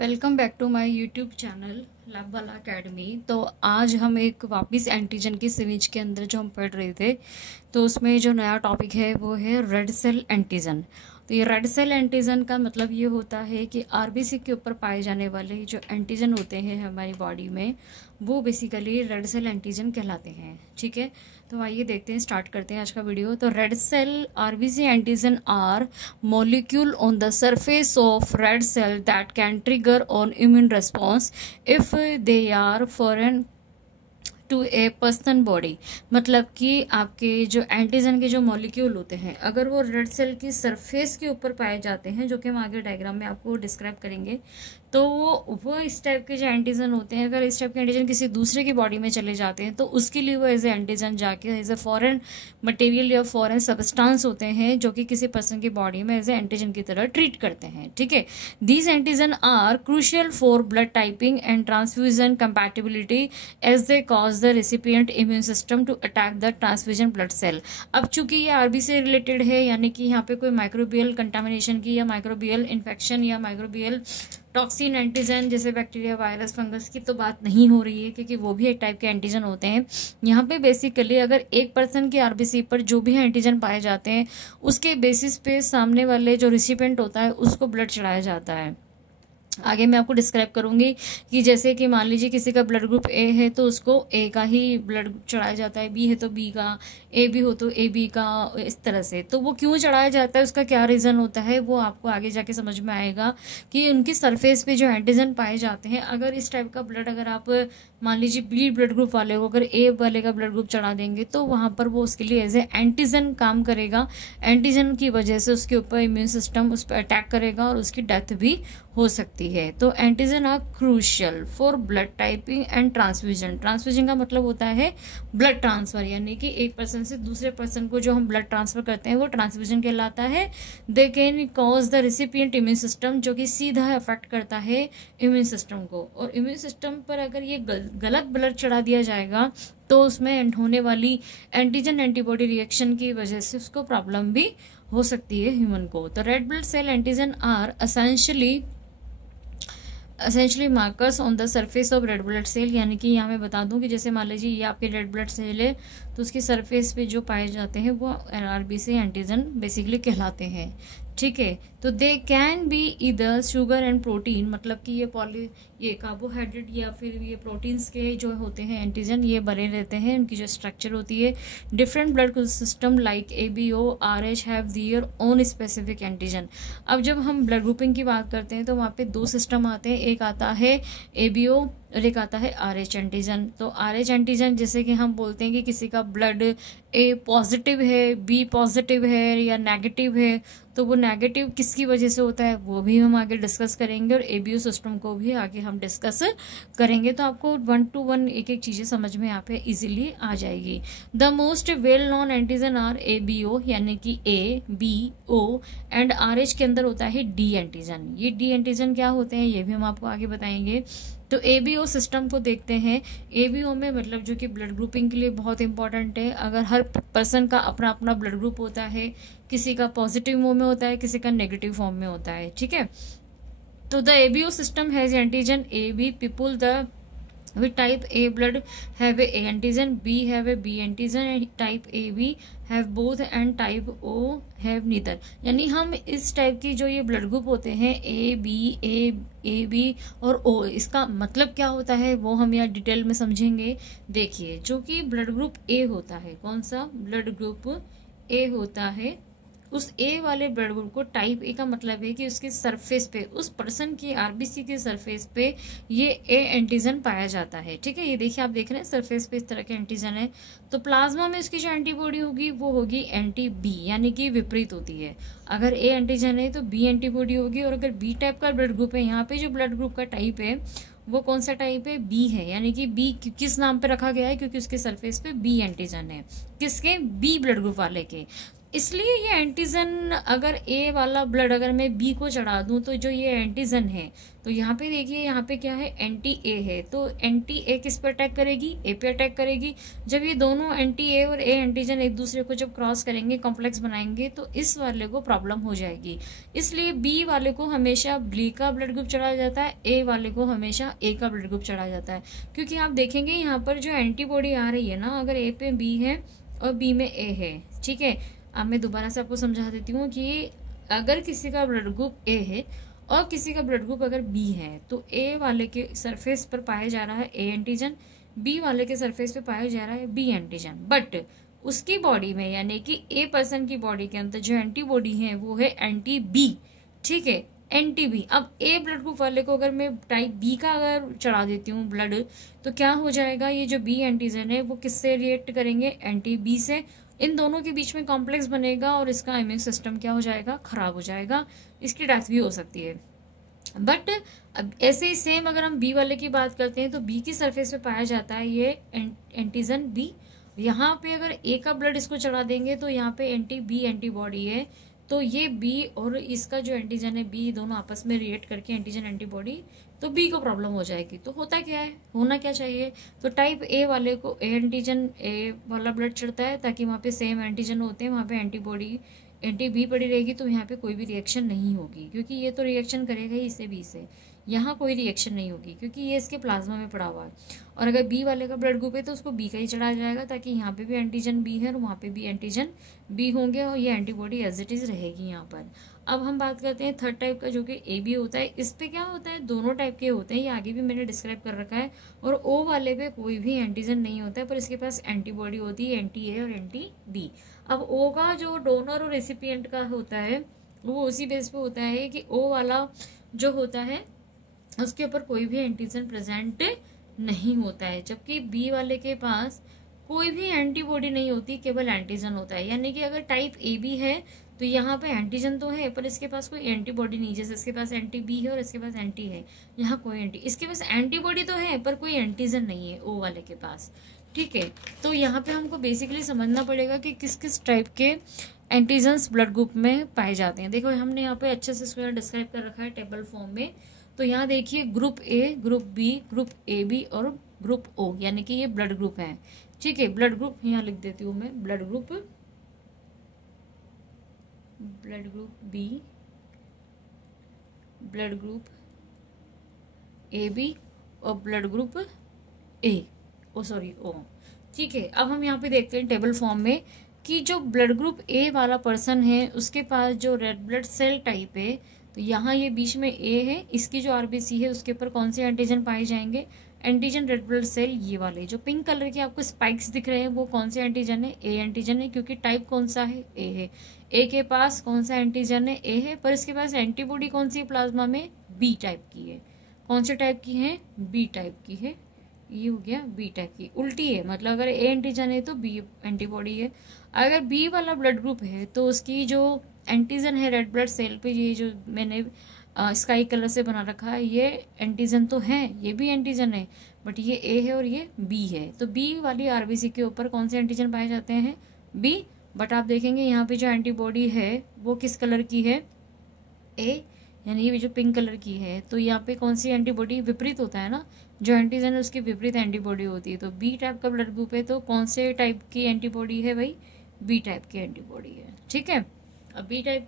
Welcome back to my YouTube channel lab वाला academy. तो आज हम एक वापस एंटीजन की सीरीज के अंदर जो हम पढ़ रहे थे, तो उसमें जो नया टॉपिक है वो है रेड सेल एंटीजन। तो ये रेड सेल एंटीजन का मतलब ये होता है कि आरबीसी के ऊपर पाए जाने वाले जो एंटीजन होते हैं हमारी बॉडी में, वो बेसिकली रेड सेल एंटीजन कहलाते हैं। ठीक है, तो आइए देखते हैं, स्टार्ट करते हैं आज का वीडियो। तो red cell RBC antigen are molecule on the surface of red cell that can trigger on immune response if they are foreign to a person body. मतलब कि आपके जो एंटीजन के जो मॉलिक्यूल होते हैं, अगर वो रेड सेल की सरफेस के ऊपर पाए जाते हैं, जो कि हम आगे डायग्राम में आपको डिस्क्राइब करेंगे, तो वो इस टाइप के जो एंटीजन होते हैं, अगर इस टाइप के एंटीजन किसी दूसरे की बॉडी में चले जाते हैं तो उसके लिए वो एज ए एंटीजन जाके एज ए फॉरेन मटेरियल या फॉरेन सब्सटेंस होते हैं जो कि किसी पर्सन की बॉडी में एज ए एंटीजन की तरह ट्रीट करते हैं। ठीक है, these antigen are crucial for blood typing and transfusion compatibility as they cause the recipient immune system to attack the transfusion blood cell. अब चूंकि ये आरबी से रिलेटेड है, यानी कि यहाँ पे कोई माइक्रोबियल कंटामिनेशन की या माइक्रोबियल इन्फेक्शन या माइक्रोबियल टॉक्सिन एंटीजन जैसे बैक्टीरिया, वायरस, फंगस की तो बात नहीं हो रही है, क्योंकि वो भी एक टाइप के एंटीजन होते हैं। यहाँ पे बेसिकली अगर एक पर्सन की आरबीसी पर जो भी एंटीजन पाए जाते हैं, उसके बेसिस पे सामने वाले जो रिसिपेंट होता है उसको ब्लड चढ़ाया जाता है। आगे मैं आपको डिस्क्राइब करूंगी कि जैसे कि मान लीजिए किसी का ब्लड ग्रुप ए है तो उसको ए का ही ब्लड चढ़ाया जाता है, बी है तो बी का, ए बी हो तो ए बी का, इस तरह से। तो वो क्यों चढ़ाया जाता है, उसका क्या रीज़न होता है, वो आपको आगे जाके समझ में आएगा कि उनकी सरफेस पे जो एंटीजन पाए जाते हैं, अगर इस टाइप का ब्लड अगर आप मान लीजिए बी ब्लड ग्रुप वाले को अगर ए वाले का ब्लड ग्रुप चढ़ा देंगे तो वहाँ पर वो उसके लिए एज ए एंटीजन काम करेगा। एंटीजन की वजह से उसके ऊपर इम्यून सिस्टम उस पर अटैक करेगा और उसकी डेथ भी हो सकती है। तो antigen are crucial for blood typing and transfusion. Transfusion का मतलब होता है ब्लड ट्रांसफर, यानी कि एक पर्सन से दूसरे पर्सन को जो हम ब्लड ट्रांसफर करते हैं वो ट्रांसफ्यूजन कहलाता है। They can cause the recipient immune system, जो कि सीधा अफेक्ट करता है इम्यून सिस्टम को। और इम्यून सिस्टम पर अगर ये गलत ब्लड चढ़ा दिया जाएगा तो उसमें होने वाली एंटीजन एंटीबॉडी रिएक्शन की वजह से उसको प्रॉब्लम भी हो सकती है ह्यूमन को। तो red blood cell antigen are essentially markers on the surface of red blood cell. यानी कि यहाँ मैं बता दूं कि जैसे मान लीजिए ये आपके रेड ब्लड सेल है, तो उसकी सरफेस पे जो पाए जाते हैं वो आरबीसी एंटीजन बेसिकली कहलाते हैं। ठीक है, तो दे कैन बी इधर शुगर एंड प्रोटीन, मतलब कि ये कार्बोहाइड्रेट या फिर ये प्रोटीन्स के जो होते हैं एंटीजन, ये बने रहते हैं, उनकी जो स्ट्रक्चर होती है। Different blood system like ABO, RH have their own specific antigen. अब जब हम ब्लड ग्रुपिंग की बात करते हैं तो वहाँ पे दो सिस्टम आते हैं, एक आता है ABO और एक आता है RH एंटीजन। तो RH एंटीजन जैसे कि हम बोलते हैं कि किसी का ब्लड A पॉजिटिव है, B पॉजिटिव है या नेगेटिव है, तो वो नेगेटिव किसकी वजह से होता है वो भी हम आगे डिस्कस करेंगे, और ABO सिस्टम को भी आगे हम डिस्कस करेंगे। तो आपको 1 to 1 एक एक चीज़ें समझ में यहाँ पे इजीली आ जाएगी। The most well known antigen are ABO, यानी कि ABO, एंड RH के अंदर होता है D एंटीजन। ये D एंटीजन क्या होते हैं ये भी हम आपको आगे बताएंगे। तो ABO सिस्टम को देखते हैं। ABO में मतलब जो कि ब्लड ग्रुपिंग के लिए बहुत इंपॉर्टेंट है। अगर हर पर्सन का अपना अपना ब्लड ग्रुप होता है, किसी का पॉजिटिव फॉर्म में होता है, किसी का नेगेटिव फॉर्म में होता है। ठीक है, तो the ABO system has antigen AB people the with type A blood have a antigen, B have a B antigen, and type AB have both and type O have neither। यानी हम इस type की जो ये blood group होते हैं AB और O, इसका मतलब क्या होता है वो हम यहाँ डिटेल में समझेंगे। देखिए, जो कि ब्लड ग्रुप A होता है, कौन सा ब्लड ग्रुप A होता है, उस A वाले ब्लड ग्रुप को टाइप A का मतलब है कि उसके सरफेस पे, उस पर्सन की आरबीसी के सरफेस पे ये A एंटीजन पाया जाता है। ठीक है, ये देखिए, आप देख रहे हैं सरफेस पे इस तरह के एंटीजन है। तो प्लाज्मा में उसकी जो एंटीबॉडी होगी वो होगी एंटी B, यानी कि विपरीत होती है। अगर A एंटीजन है तो B एंटीबॉडी होगी, और अगर B टाइप का ब्लड ग्रुप है, यहाँ पे जो ब्लड ग्रुप का टाइप है वो कौन सा टाइप है, B है। यानी कि B किस नाम पे रखा गया है, क्योंकि उसके सरफेस पे B एंटीजन है, किसके, B ब्लड ग्रुप वाले के। इसलिए ये एंटीजन, अगर ए वाला ब्लड अगर मैं बी को चढ़ा दूं तो जो ये एंटीजन है, तो यहाँ पे देखिए यहाँ पे क्या है, एंटी ए है, तो एंटी ए किस पे अटैक करेगी, ए पे अटैक करेगी। जब ये दोनों एंटी ए और ए एंटीजन एक दूसरे को जब क्रॉस करेंगे, कॉम्प्लेक्स बनाएंगे, तो इस वाले को प्रॉब्लम हो जाएगी। इसलिए बी वाले को हमेशा बी का ब्लड ग्रुप चढ़ाया जाता है, ए वाले को हमेशा ए का ब्लड ग्रुप चढ़ाया जाता है। क्योंकि आप देखेंगे यहाँ पर जो एंटीबॉडी आ रही है ना, अगर ए पे बी है और बी में ए है, ठीक है। अब मैं दोबारा से आपको समझा देती हूँ कि अगर किसी का ब्लड ग्रुप ए है और किसी का ब्लड ग्रुप अगर बी है, तो ए वाले के सरफेस पर पाया जा रहा है ए एंटीजन, बी वाले के सरफेस पे पाया जा रहा है बी एंटीजन। बट उसकी बॉडी में, यानी कि ए पर्सन की बॉडी के अंदर जो एंटीबॉडी है वो है एंटी बी, ठीक है, एंटी बी। अब ए ब्लड ग्रुप वाले को अगर मैं टाइप बी का अगर चढ़ा देती हूँ ब्लड, तो क्या हो जाएगा, ये जो बी एंटीजन है वो किससे रिएक्ट करेंगे, एंटी बी से। इन दोनों के बीच में कॉम्प्लेक्स बनेगा और इसका इम्यून सिस्टम क्या हो जाएगा, खराब हो जाएगा, इसकी डेथ भी हो सकती है। बट अब ऐसे ही सेम अगर हम बी वाले की बात करते हैं, तो बी की सरफेस पे पाया जाता है ये एंटीजन बी। यहाँ पे अगर ए का ब्लड इसको चढ़ा देंगे तो यहाँ पे एंटी बी एंटीबॉडी है, तो ये बी और इसका जो एंटीजन है बी, दोनों आपस में रिएक्ट करके एंटीजन एंटीबॉडी, तो बी को प्रॉब्लम हो जाएगी। तो होता क्या है, होना क्या चाहिए, तो टाइप ए वाले को ए एंटीजन ए वाला ब्लड चढ़ता है, ताकि वहाँ पे सेम एंटीजन होते हैं, वहाँ पे एंटीबॉडी एंटी बी पड़ी रहेगी, तो यहाँ पे कोई भी रिएक्शन नहीं होगी, क्योंकि ये तो रिएक्शन करेगा ही इसे बी से, यहाँ कोई रिएक्शन नहीं होगी क्योंकि ये इसके प्लाज्मा में पड़ा हुआ है। और अगर बी वाले का ब्लड ग्रुप है तो उसको बी का ही चढ़ाया जाएगा, ताकि यहाँ पे भी एंटीजन बी है और वहाँ पे भी एंटीजन बी होंगे और ये एंटीबॉडी एज इट इज रहेगी यहाँ पर। अब हम बात करते हैं थर्ड टाइप का, जो कि ए बी होता है। इस पे क्या होता है, दोनों टाइप के होते हैं, ये आगे भी मैंने डिस्क्राइब कर रखा है। और ओ वाले पे कोई भी एंटीजन नहीं होता है, पर इसके पास एंटीबॉडी होती है, एंटी ए और एंटी बी। अब ओ का जो डोनर और रेसिपिएंट का होता है वो उसी बेस पे होता है कि ओ वाला जो होता है उसके ऊपर कोई भी एंटीजन प्रेजेंट नहीं होता है, जबकि बी वाले के पास कोई भी एंटीबॉडी नहीं होती, केवल एंटीजन होता है। यानी कि अगर टाइप ए बी है तो यहाँ पे एंटीजन तो है पर इसके पास कोई एंटीबॉडी नहीं, जैसे इसके पास एंटी बी है और इसके पास एंटी है, यहाँ कोई एंटी, इसके पास एंटीबॉडी तो है पर कोई एंटीजन नहीं है ओ वाले के पास, ठीक है। तो यहाँ पे हमको बेसिकली समझना पड़ेगा कि किस किस टाइप के एंटीजन्स ब्लड ग्रुप में पाए जाते हैं। देखो हमने यहाँ पे अच्छे से इसको डिस्क्राइब कर रखा है टेबल फॉर्म में। तो यहाँ देखिए group A, group B, group A B और ग्रुप ओ, यानी कि ये ब्लड ग्रुप है, ठीक है। ब्लड ग्रुप यहाँ लिख देती हूँ मैं, blood group B, blood group A B और blood group A, O sorry O, ठीक है। अब हम यहाँ पे देखते हैं टेबल फॉर्म में कि जो ब्लड ग्रुप ए वाला पर्सन है उसके पास जो रेड ब्लड सेल टाइप है, तो यहाँ ये बीच में ए है, इसकी जो आरबीसी है उसके ऊपर कौन से एंटीजन पाए जाएंगे, एंटीजन रेड ब्लड सेल, ये वाले जो पिंक कलर के आपको स्पाइक्स दिख रहे हैं वो कौन से एंटीजन है, ए एंटीजन है, क्योंकि टाइप कौन सा है, ए है। ए के पास कौन सा एंटीजन है, ए है, पर इसके पास एंटीबॉडी कौन सी प्लाज्मा में, बी टाइप की है। कौन से टाइप की है, बी टाइप की है, ये हो गया बी टाइप की, उल्टी है, मतलब अगर ए एंटीजन है तो बी एंटीबॉडी है। अगर बी वाला ब्लड ग्रुप है तो उसकी जो एंटीजन है रेड ब्लड सेल पे, ये जो मैंने स्काई कलर से बना रखा है, ये एंटीजन तो है, ये भी एंटीजन है, बट ये ए है और ये बी है। तो बी वाली आरबीसी के ऊपर कौन से एंटीजन पाए जाते हैं, बी। बट आप देखेंगे यहाँ पे जो एंटीबॉडी है वो किस कलर की है, ए, यानी ये जो पिंक कलर की है। तो यहाँ पे कौन सी एंटीबॉडी, विपरीत होता है ना, जो एंटीजन है उसकी विपरीत एंटीबॉडी होती है। तो बी टाइप का ब्लड ग्रुप है तो कौन से टाइप की एंटीबॉडी है भाई, बी टाइप की एंटीबॉडी है, ठीक है। अब बी टाइप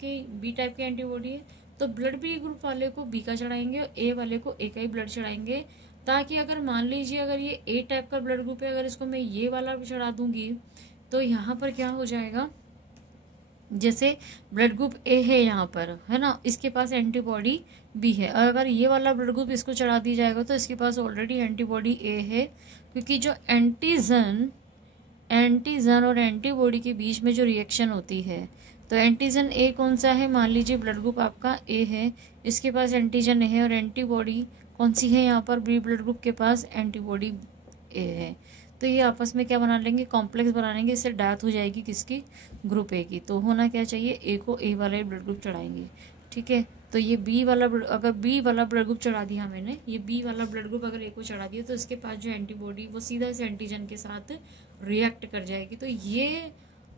की एंटीबॉडी है तो ब्लड बी ग्रुप वाले को बी का चढ़ाएंगे और ए वाले को ए का ही ब्लड चढ़ाएंगे, ताकि अगर मान लीजिए अगर ये ए टाइप का ब्लड ग्रुप है, अगर इसको मैं ये वाला भी चढ़ा दूंगी तो यहाँ पर क्या हो जाएगा, जैसे ब्लड ग्रुप ए है यहाँ पर, है ना, इसके पास एंटीबॉडी बी है, और अगर ये वाला ब्लड ग्रुप इसको चढ़ा दी जाएगा तो इसके पास ऑलरेडी एंटीबॉडी ए है, क्योंकि जो एंटीजन और एंटीबॉडी के बीच में जो रिएक्शन होती है, तो एंटीजन ए कौन सा है, मान लीजिए ब्लड ग्रुप आपका ए है, इसके पास एंटीजन ए है और एंटीबॉडी कौन सी है यहाँ पर, बी ब्लड ग्रुप के पास एंटीबॉडी ए है। तो ये आपस में क्या बना लेंगे, कॉम्प्लेक्स बना लेंगे, इससे डेथ हो जाएगी किसकी, ग्रुप ए की। तो होना क्या चाहिए, ए को ए वाले ब्लड ग्रुप चढ़ाएंगे, ठीक है। तो ये बी वाला अगर बी वाला ब्लड ग्रुप चढ़ा दिया मैंने, ये बी वाला ब्लड ग्रुप अगर ए को चढ़ा दिया तो इसके पास जो एंटीबॉडी वो सीधा इस एंटीजन के साथ रिएक्ट कर जाएगी। तो ये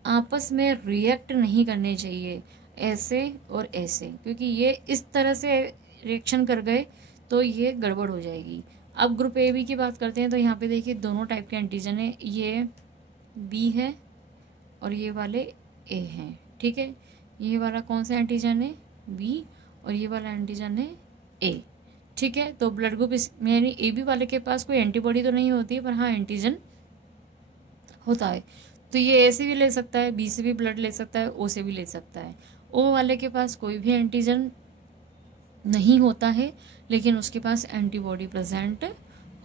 आपस में रिएक्ट नहीं करने चाहिए, ऐसे और ऐसे, क्योंकि ये इस तरह से रिएक्शन कर गए तो ये गड़बड़ हो जाएगी। अब ग्रुप ए बी की बात करते हैं तो यहाँ पे देखिए दोनों टाइप के एंटीजन है, ये बी है और ये वाले ए हैं, ठीक है। ये वाला कौन सा एंटीजन है, बी, और ये वाला एंटीजन है ए, ठीक है। तो ब्लड ग्रुप इसमें यानी ए बी वाले के पास कोई एंटीबॉडी तो नहीं होती है, पर हाँ एंटीजन होता है। तो ये ए से भी ले सकता है, बी से भी ब्लड ले सकता है, ओ से भी ले सकता है। ओ वाले के पास कोई भी एंटीजन नहीं होता है, लेकिन उसके पास एंटीबॉडी प्रेजेंट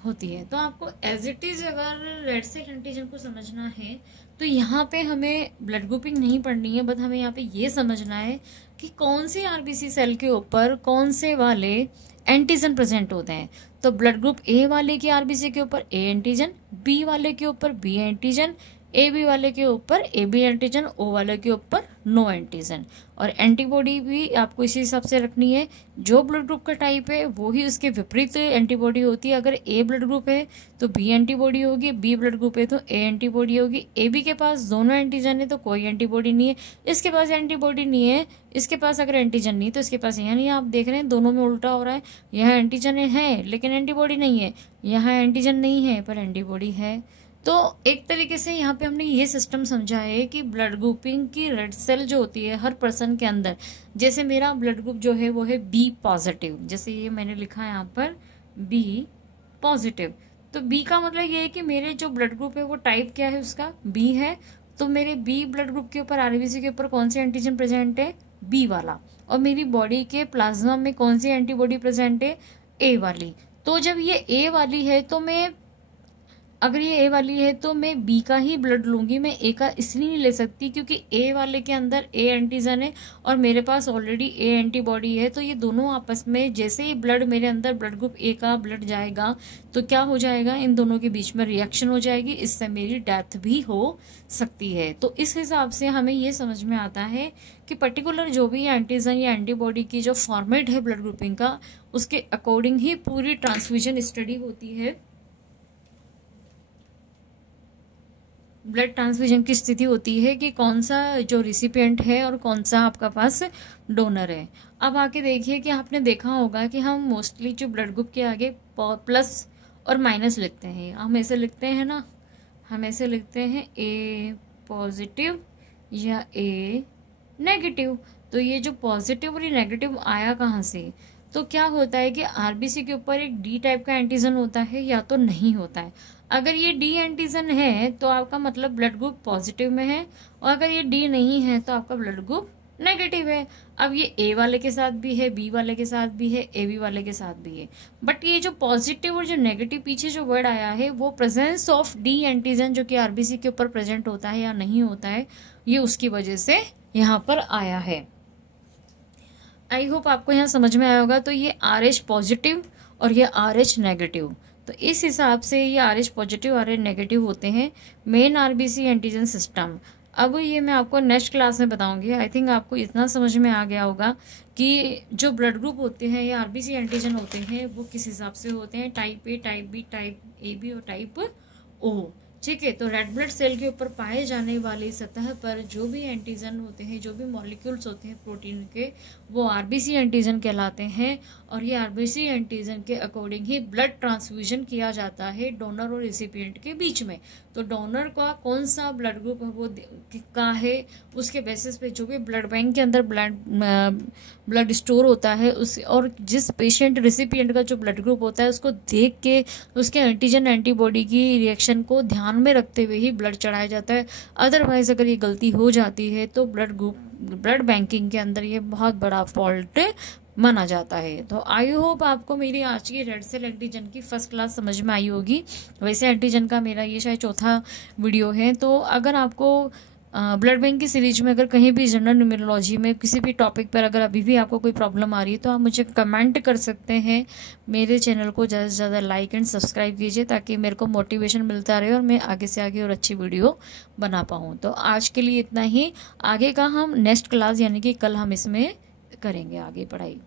होती है। तो आपको एज इट इज अगर रेड सेल एंटीजन को समझना है तो यहाँ पे हमें ब्लड ग्रुपिंग नहीं पढ़नी है, बट हमें यहाँ पे ये समझना है कि कौन सी आरबीसी सेल के ऊपर कौन से वाले एंटीजन प्रेजेंट होते हैं। तो ब्लड ग्रुप ए वाले की आरबीसी के ऊपर ए एंटीजन, बी वाले के ऊपर बी एंटीजन, ए बी वाले के ऊपर ए बी एंटीजन, ओ वाले के ऊपर नो एंटीजन। और एंटीबॉडी भी आपको इसी हिसाब से रखनी है, जो ब्लड ग्रुप का टाइप है वो ही उसके विपरीत एंटीबॉडी होती है। अगर ए ब्लड ग्रुप है तो बी एंटीबॉडी होगी, बी ब्लड ग्रुप है तो ए एंटीबॉडी होगी। ए बी के पास दोनों एंटीजन है तो कोई एंटीबॉडी नहीं है, इसके पास एंटीबॉडी नहीं है, इसके पास अगर एंटीजन नहीं तो इसके पास यहाँ नहीं। आप देख रहे हैं दोनों में उल्टा हो रहा है, यहाँ एंटीजन है लेकिन एंटीबॉडी नहीं है, यहाँ एंटीजन नहीं है पर एंटीबॉडी है। तो एक तरीके से यहाँ पे हमने ये सिस्टम समझा है कि ब्लड ग्रुपिंग की रेड सेल जो होती है हर पर्सन के अंदर, जैसे मेरा ब्लड ग्रुप जो है वो है बी पॉजिटिव, जैसे ये मैंने लिखा है यहाँ पर बी पॉजिटिव। तो बी का मतलब ये है कि मेरे जो ब्लड ग्रुप है वो टाइप क्या है, उसका बी है। तो मेरे बी ब्लड ग्रुप के ऊपर आरबीसी के ऊपर कौन सी एंटीजन प्रेजेंट है, बी वाला। और मेरी बॉडी के प्लाज्मा में कौन सी एंटीबॉडी प्रेजेंट है, ए वाली। तो जब ये ए वाली है तो मैं, अगर ये ए वाली है तो मैं बी का ही ब्लड लूंगी, मैं ए का इसलिए नहीं ले सकती क्योंकि ए वाले के अंदर ए एंटीजन है और मेरे पास ऑलरेडी ए एंटीबॉडी है। तो ये दोनों आपस में, जैसे ही ब्लड मेरे अंदर ब्लड ग्रुप ए का ब्लड जाएगा तो क्या हो जाएगा, इन दोनों के बीच में रिएक्शन हो जाएगी, इससे मेरी डेथ भी हो सकती है। तो इस हिसाब से हमें ये समझ में आता है कि पर्टिकुलर जो भी एंटीजन या एंटीबॉडी की जो फॉर्मेट है ब्लड ग्रुपिंग का, उसके अकॉर्डिंग ही पूरी ट्रांसफ्यूजन स्टडी होती है, ब्लड ट्रांसफ्यूजन की स्थिति होती है कि कौन सा जो रिसिपिएंट है और कौन सा आपका पास डोनर है। अब आके देखिए कि आपने देखा होगा कि हम मोस्टली जो ब्लड ग्रुप के आगे प्लस और माइनस लिखते हैं, हम ऐसे लिखते हैं ना, हम ऐसे लिखते हैं ए पॉजिटिव या ए नेगेटिव। तो ये जो पॉजिटिव और ये नेगेटिव आया कहाँ से, तो क्या होता है कि आरबीसी के ऊपर एक डी टाइप का एंटीजन होता है या तो नहीं होता है। अगर ये डी एंटीजन है तो आपका मतलब ब्लड ग्रुप पॉजिटिव में है, और अगर ये डी नहीं है तो आपका ब्लड ग्रुप नेगेटिव है। अब ये ए वाले के साथ भी है, बी वाले के साथ भी है, ए बी वाले के साथ भी है। बट ये जो पॉजिटिव और जो नेगेटिव पीछे जो वर्ड आया है वो प्रेजेंस ऑफ डी एंटीजन जो कि आरबीसी के ऊपर प्रेजेंट होता है या नहीं होता है, ये उसकी वजह से यहाँ पर आया है। आई होप आपको यहाँ समझ में आया होगा। तो ये RH पॉजिटिव और ये RH नेगेटिव, तो इस हिसाब से ये RH पॉजिटिव RH नेगेटिव होते हैं मेन आरबीसी एंटीजन सिस्टम। अब ये मैं आपको नेक्स्ट क्लास में बताऊंगी। आई थिंक आपको इतना समझ में आ गया होगा कि जो ब्लड ग्रुप होते हैं या आरबीसी एंटीजन होते हैं वो किस हिसाब से होते हैं, type A, type B, type A B और टाइप ओ। ठीक है। तो रेड ब्लड सेल के ऊपर पाए जाने वाली सतह पर जो भी एंटीजन होते हैं, जो भी मॉलिक्यूल्स होते हैं प्रोटीन के, वो आरबीसी एंटीजन कहलाते हैं। और ये आरबीसी एंटीजन के अकॉर्डिंग ही ब्लड ट्रांसफ्यूजन किया जाता है डोनर और रिसिपिएंट के बीच में। तो डोनर का कौन सा ब्लड ग्रुप है वो का है, उसके बेसिस पे जो भी ब्लड बैंक के अंदर ब्लड स्टोर होता है उस, और जिस पेशेंट रिसिपिएंट का जो ब्लड ग्रुप होता है उसको देख के उसके एंटीजन एंटीबॉडी की रिएक्शन को ध्यान में रखते हुए ही ब्लड चढ़ाया जाता है। अदरवाइज अगर ये गलती हो जाती है तो ब्लड बैंकिंग के अंदर ये बहुत बड़ा फॉल्ट माना जाता है। तो आई होप आपको मेरी आज की रेड सेल एंटीजन की फर्स्ट क्लास समझ में आई होगी। वैसे एंटीजन का मेरा ये शायद चौथा वीडियो है। तो अगर आपको ब्लड बैंक की सीरीज में अगर कहीं भी जनरल न्यूमेरोलॉजी में किसी भी टॉपिक पर अगर अभी भी आपको कोई प्रॉब्लम आ रही है तो आप मुझे कमेंट कर सकते हैं। मेरे चैनल को ज़्यादा से ज़्यादा लाइक एंड सब्सक्राइब कीजिए ताकि मेरे को मोटिवेशन मिलता रहे और मैं आगे से आगे और अच्छी वीडियो बना पाऊँ। तो आज के लिए इतना ही। आगे का हम नेक्स्ट क्लास यानी कि कल हम इसमें करेंगे आगे पढ़ाई।